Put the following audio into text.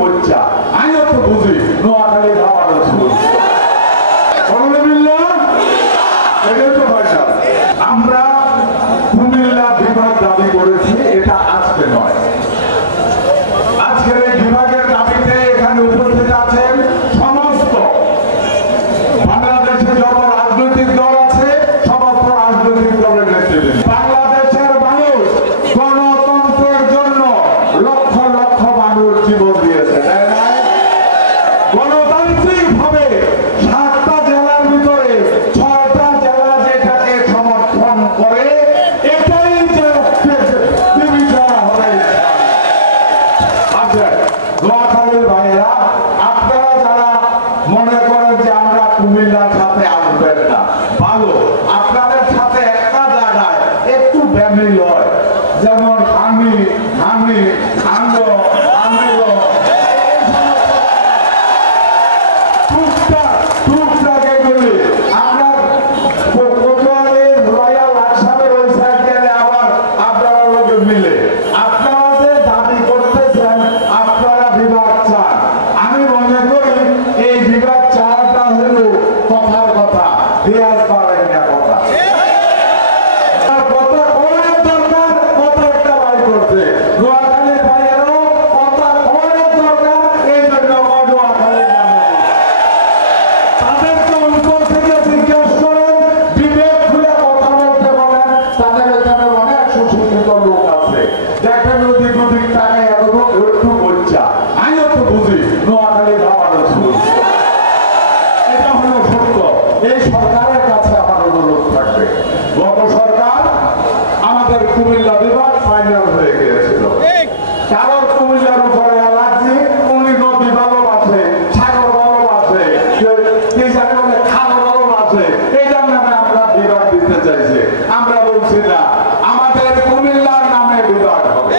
বলছা আমি তো বুঝি নোয়াখালী খাওয়ানো ছিল আমরা কুমিল্লা বিভাগ দাবি করেছি, এটা আজকে নয়। আজকের এই বিভাগের দাবিতে এখানে উপস্থিত আছেন সমস্ত বাংলাদেশে যত রাজনৈতিক দল আছে, সমস্ত রাজনৈতিক দলের নেতৃবৃন্দ। বাংলাদেশের মানুষ গণতন্ত্রের জন্য লক্ষ লক্ষ মানুষ জীবন দিয়েছে, তাই না? গণতান্ত্রিক ভাবে 7টা জেলার ভিতরে 6টা জেলা যেটাকে সমর্থন করে, এটাই যে বিবেচনা হবে। আচ্ছা নোয়াখালীর ভাইয়েরা, আপনারা যারা মনে করেন যে আমরা কুমিল্লার সাথে আসবেন না, ভালো, আপনাদের সাথে একটা জায়গায় একটু ব্যামিল হয়, যেমন আমি সরকারের কাছে আমার অনুরোধ থাকবে, গত সরকার আমাদের কুমিল্লা বিভাগ ফাইনাল হয়ে গিয়েছিল, কারণ কুমিল্লার উপরে অ্যালার্জি, উনি নদী ভালোবাসে, সাগর ভালোবাসে, খাল ভালোবাসে, এই জন্য আমরা বিভাগ দিতে চাইছি। আমরা বলছি না, আমাদের কুমিল্লার নামে বিভাগ হবে।